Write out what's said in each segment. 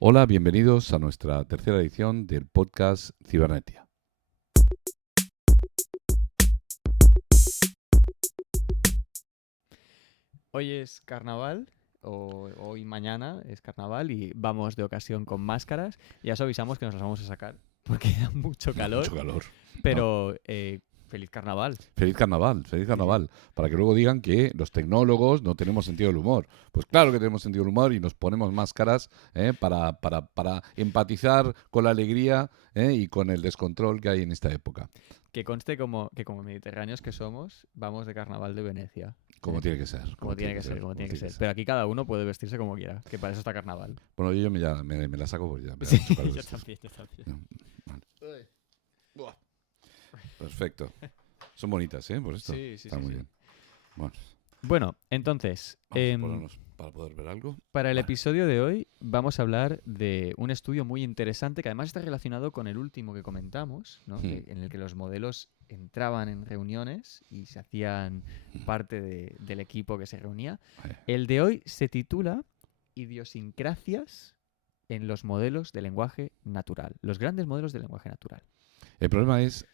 Hola, bienvenidos a nuestra tercera edición del podcast Cibernetia. Hoy es carnaval, o hoy mañana es carnaval y vamos de ocasión con máscaras. Ya os avisamos que nos las vamos a sacar porque da mucho calor, Mucho calor. No. pero feliz carnaval. Feliz carnaval, feliz Sí, sí. carnaval. Para que luego digan que los tecnólogos no tenemos sentido del humor. Pues claro que tenemos sentido del humor y nos ponemos máscaras para empatizar con la alegría y con el descontrol que hay en esta época. Que conste que como mediterráneos que somos, vamos de carnaval de Venecia. Como ¿eh? tiene que ser. Como tiene que ser, como Como tiene que tiene que ser. ser. Pero aquí cada uno puede vestirse como quiera, que para eso está carnaval. Bueno, yo me la saco porque ya me da Sí, mucho calor yo esto. también, yo también. No, vale. Perfecto. Son bonitas, ¿eh? Por esto. Sí, sí, Está sí, muy sí. bien. Bueno, Bueno, entonces, vamos a ponernos para poder ver algo. para el Vale. episodio de hoy vamos a hablar de un estudio muy interesante que además está relacionado con el último que comentamos, ¿no? En el que los modelos entraban en reuniones y se hacían parte del equipo que se reunía. Vale. El de hoy se titula Idiosincrasias en los modelos de lenguaje natural, los grandes modelos de lenguaje natural. El problema es,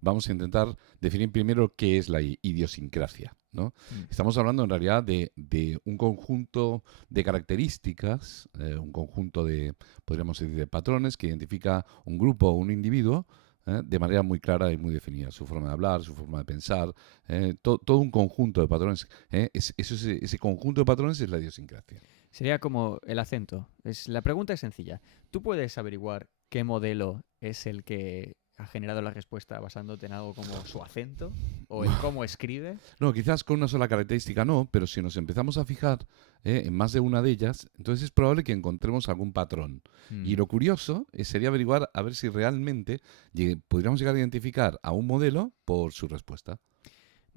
vamos a intentar definir primero qué es la idiosincrasia, ¿no? Mm. Estamos hablando en realidad de un conjunto de características, un conjunto de, podríamos decir, de patrones que identifica un grupo o un individuo de manera muy clara y muy definida. Su forma de hablar, su forma de pensar, todo un conjunto de patrones. Ese conjunto de patrones es la idiosincrasia. Sería como el acento. La pregunta es sencilla. ¿Tú puedes averiguar qué modelo es el que ha generado la respuesta basándote en algo como su acento o en cómo escribe? No, quizás con una sola característica no, pero si nos empezamos a fijar en más de una de ellas, entonces es probable que encontremos algún patrón. Y Mm. lo curioso sería averiguar a ver si realmente podríamos llegar a identificar a un modelo por su respuesta.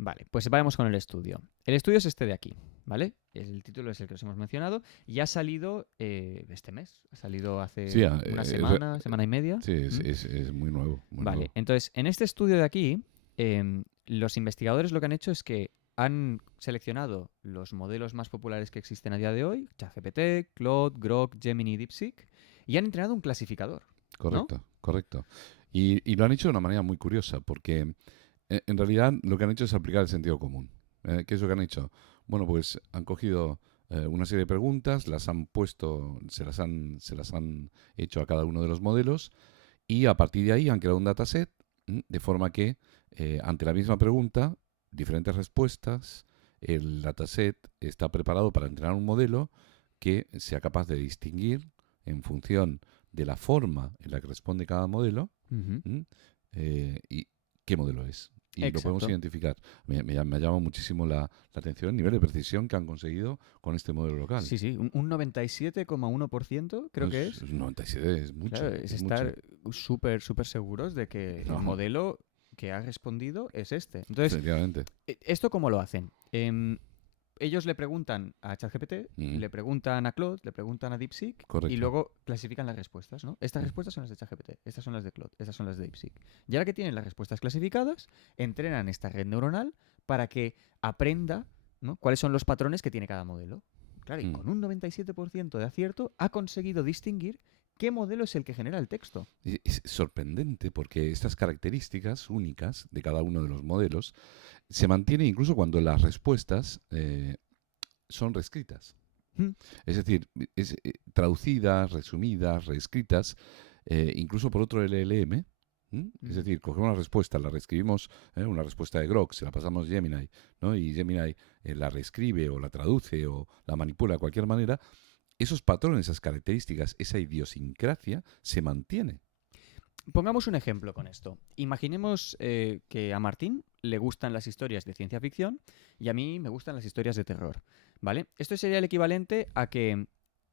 Vale, pues vayamos con el estudio. El estudio es este de aquí, ¿vale? El título es el que os hemos mencionado y ha salido este mes. Ha salido Sí, hace una semana, semana y media. sí, ¿Mm? es muy nuevo, muy Vale, nuevo. entonces en este estudio de aquí, los investigadores lo que han hecho es que han seleccionado los modelos más populares que existen a día de hoy, ChatGPT, Claude, Grok, Gemini y DeepSeek, y han entrenado un clasificador, ¿no? Correcto, correcto. Y lo han hecho de una manera muy curiosa, porque en realidad lo que han hecho es aplicar el sentido común. ¿Qué es lo que han hecho? Bueno, pues han cogido una serie de preguntas, las han puesto, se las han hecho a cada uno de los modelos y a partir de ahí han creado un dataset de forma que ante la misma pregunta, diferentes respuestas, el dataset está preparado para entrenar un modelo que sea capaz de distinguir en función de la forma en la que responde cada modelo Ujú. ¿m? Y qué modelo es. Y lo podemos Exacto. identificar. Me ha llamado muchísimo la atención el nivel de precisión que han conseguido con este modelo local. Sí, sí, un 97,1% creo que es. Es 97, es mucho, Claro, es es mucho. estar súper, súper seguros de que el No, modelo que ha respondido es este. Entonces, efectivamente. ¿esto cómo lo hacen? Ellos le preguntan a ChatGPT, Mm, le preguntan a Claude, le preguntan a DeepSeek y correcto. luego clasifican las respuestas, ¿no? Estas Mm, respuestas son las de ChatGPT, estas son las de Claude, estas son las de DeepSeek. Y ahora que tienen las respuestas clasificadas, entrenan esta red neuronal para que aprenda, ¿no?, cuáles son los patrones que tiene cada modelo. Claro, y mm. con un 97% de acierto ha conseguido distinguir qué modelo es el que genera el texto. Es sorprendente porque estas características únicas de cada uno de los modelos se mantienen incluso cuando las respuestas son reescritas. Mm. Es decir, traducidas, resumidas, reescritas, incluso por otro LLM. Es Mm. decir, cogemos una respuesta, la reescribimos, una respuesta de Grok, se la pasamos a Gemini, ¿no? Y Gemini la reescribe o la traduce o la manipula de cualquier manera. Esos patrones, esas características, esa idiosincrasia se mantiene. Pongamos un ejemplo con esto. Imaginemos que a Martín le gustan las historias de ciencia ficción y a mí me gustan las historias de terror, ¿vale? Esto sería el equivalente a que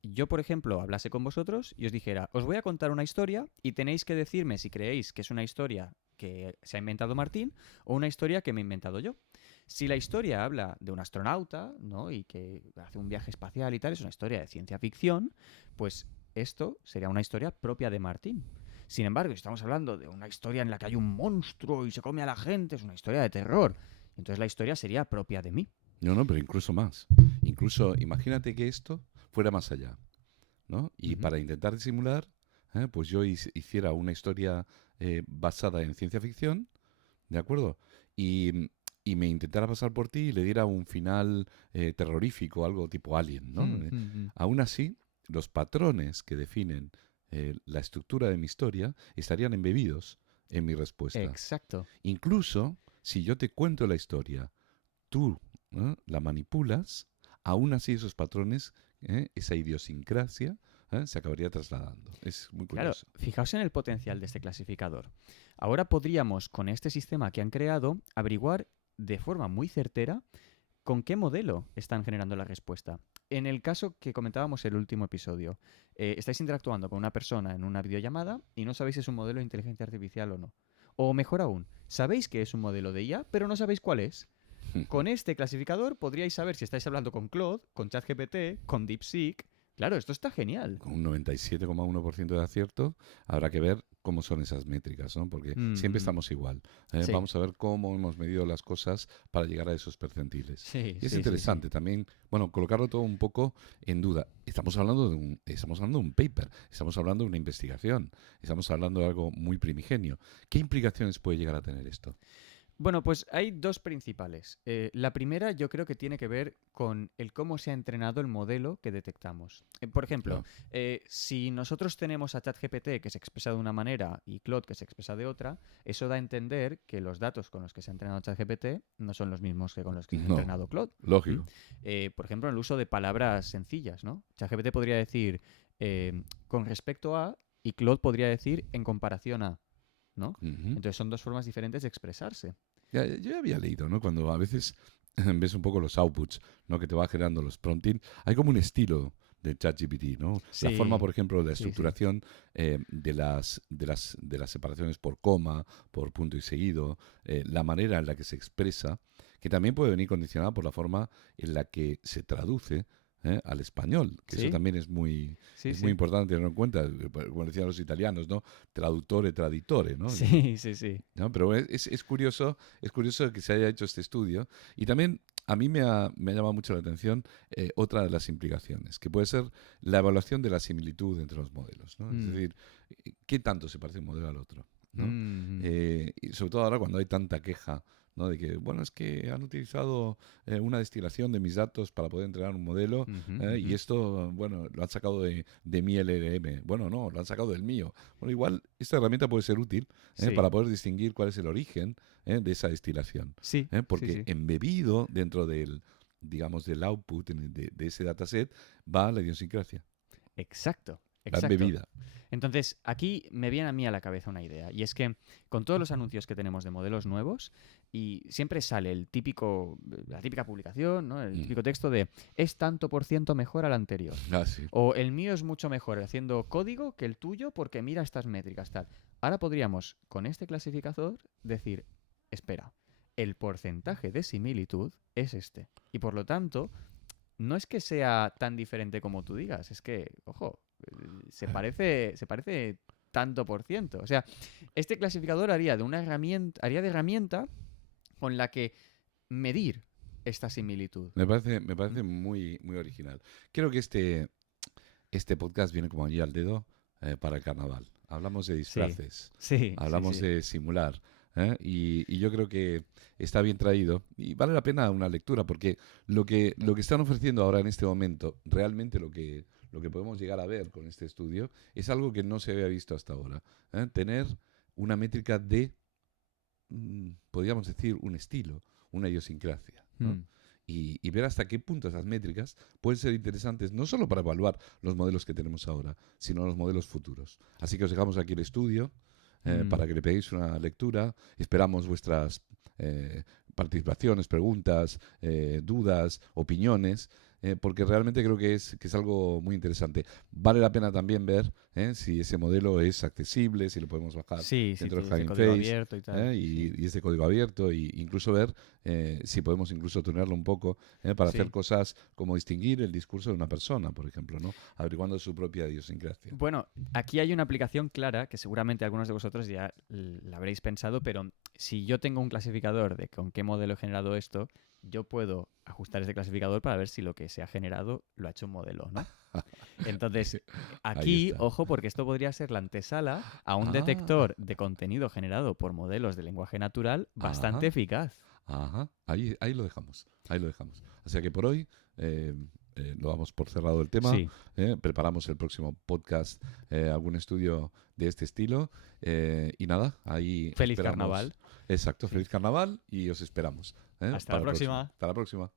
yo, por ejemplo, hablase con vosotros y os dijera, os voy a contar una historia y tenéis que decirme si creéis que es una historia que se ha inventado Martín o una historia que me he inventado yo. Si la historia habla de un astronauta, ¿no?, y que hace un viaje espacial y tal, es una historia de ciencia ficción, pues esto sería una historia propia de Martín. Sin embargo, si estamos hablando de una historia en la que hay un monstruo y se come a la gente, es una historia de terror. Entonces la historia sería propia de mí. No, no, pero incluso más. Incluso, imagínate que esto fuera más allá. ¿no? Y Ujú. para intentar simular, pues yo hiciera una historia basada en ciencia ficción, ¿de acuerdo? Y, y me intentara pasar por ti y le diera un final terrorífico, algo tipo Alien, ¿no? Aún así, los patrones que definen la estructura de mi historia estarían embebidos en mi respuesta. Exacto. Incluso si yo te cuento la historia, tú la manipulas, aún así esos patrones, esa idiosincrasia, se acabaría trasladando. Es muy Claro, curioso. fijaos en el potencial de este clasificador. Ahora podríamos, con este sistema que han creado, averiguar de forma muy certera con qué modelo están generando la respuesta. En el caso que comentábamos en el último episodio, estáis interactuando con una persona en una videollamada y no sabéis si es un modelo de inteligencia artificial o no. O mejor aún, sabéis que es un modelo de IA, pero no sabéis cuál es. Con este clasificador podríais saber si estáis hablando con Claude, con ChatGPT, con DeepSeek. Claro, esto está genial. Con un 97,1% de acierto, habrá que ver cómo son esas métricas, ¿no? Porque siempre Mm, estamos igual. sí, Vamos a ver cómo hemos medido las cosas para llegar a esos percentiles. sí, Y es sí, sí, sí. interesante también, bueno, colocarlo todo un poco en duda. Estamos hablando de un paper, estamos hablando de una investigación, estamos hablando de algo muy primigenio. ¿Qué implicaciones puede llegar a tener esto? Bueno, pues hay dos principales. La primera yo creo que tiene que ver con el cómo se ha entrenado el modelo que detectamos. Por ejemplo, Claro. si nosotros tenemos a ChatGPT que se expresa de una manera y Claude que se expresa de otra, eso da a entender que los datos con los que se ha entrenado ChatGPT no son los mismos que con los que se ha No, entrenado Claude. ¿Mm? lógico. Por ejemplo, el uso de palabras sencillas, ¿no? ChatGPT podría decir con respecto a y Claude podría decir en comparación a, ¿no? Ujú. Entonces son dos formas diferentes de expresarse. Yo ya había leído, ¿no? Cuando a veces ves un poco los outputs, ¿no? Que te va generando los prompting, hay como un estilo de ChatGPT, ¿no? La forma, Sí, por ejemplo, de la sí, sí. estructuración de las separaciones por coma, por punto y seguido, la manera en la que se expresa, que también puede venir condicionada por la forma en la que se traduce al español, que eso Sí, también es muy, sí, es muy sí. importante tenerlo en cuenta, como decían los italianos, ¿no? Traduttore, traditore, ¿no? Sí, sí, sí. ¿No? Pero es curioso que se haya hecho este estudio y también a mí me ha llamado mucho la atención otra de las implicaciones, que puede ser la evaluación de la similitud entre los modelos, ¿no? Es Mm, decir, ¿qué tanto se parece un modelo al otro? ¿No? mm, Y sobre todo ahora cuando hay tanta queja, ¿no? De que, bueno, es que han utilizado una destilación de mis datos para poder entrenar un modelo ujú, y ujú. esto, bueno, lo han sacado de mi LLM. Bueno, no, lo han sacado del mío. Bueno, igual esta herramienta puede ser útil Sí, para poder distinguir cuál es el origen de esa destilación. sí, sí, Porque sí. embebido dentro del, digamos, del output de ese dataset va la idiosincrasia, Exacto, va exacto. embebida. Entonces, aquí me viene a mí a la cabeza una idea, y es que con todos los anuncios que tenemos de modelos nuevos, y siempre sale la típica publicación, ¿no? El Mm. típico texto de es tanto por ciento mejor al anterior. Ah, sí. O el mío es mucho mejor haciendo código que el tuyo porque mira estas métricas, tal. Ahora podríamos, con este clasificador, decir, espera, el porcentaje de similitud es este. Y por lo tanto, no es que sea tan diferente como tú digas, es que, ojo, se parece tanto por ciento. O sea, este clasificador haría de herramienta con la que medir esta similitud. Me parece muy, muy original. Creo que este podcast viene como allí al dedo para el carnaval. Hablamos de Sí, disfraces, sí, sí, hablamos sí. de simular, y yo creo que está bien traído y vale la pena una lectura porque lo que están ofreciendo ahora en este momento, realmente lo que podemos llegar a ver con este estudio es algo que no se había visto hasta ahora. Tener una métrica de, podríamos decir, un estilo, una idiosincrasia, ¿no? Hmm. Y ver hasta qué punto esas métricas pueden ser interesantes, no solo para evaluar los modelos que tenemos ahora, sino los modelos futuros. Así que os dejamos aquí el estudio Mm. para que le peguéis una lectura. Esperamos vuestras eh, participaciones, preguntas, dudas, opiniones, porque realmente creo que es algo muy interesante. Vale la pena también ver si ese modelo es accesible, si lo podemos bajar Sí, sí, dentro de es de Hugging código Face, abierto y tal. Sí, sí. y es de código abierto, e incluso ver si podemos incluso tunearlo un poco para hacer Sí. cosas como distinguir el discurso de una persona, por ejemplo, ¿no? Averiguando su propia idiosincrasia. Bueno, aquí hay una aplicación clara que seguramente algunos de vosotros ya la habréis pensado, pero si yo tengo un clasificador de con qué modelo he generado esto, yo puedo ajustar este clasificador para ver si lo que se ha generado lo ha hecho un modelo, ¿no? Entonces, Ahí aquí, está. ojo, porque esto podría ser la antesala a un Ah, detector de contenido generado por modelos de lenguaje natural bastante ajá, eficaz. ajá. Ahí lo dejamos. Ahí lo dejamos. O sea que por hoy lo damos por cerrado el tema. Sí, Preparamos el próximo podcast, algún estudio de este estilo. Y nada, ahí feliz esperamos. carnaval. Exacto, Sí. feliz carnaval y os esperamos Hasta la para el próximo. próxima. Hasta la próxima.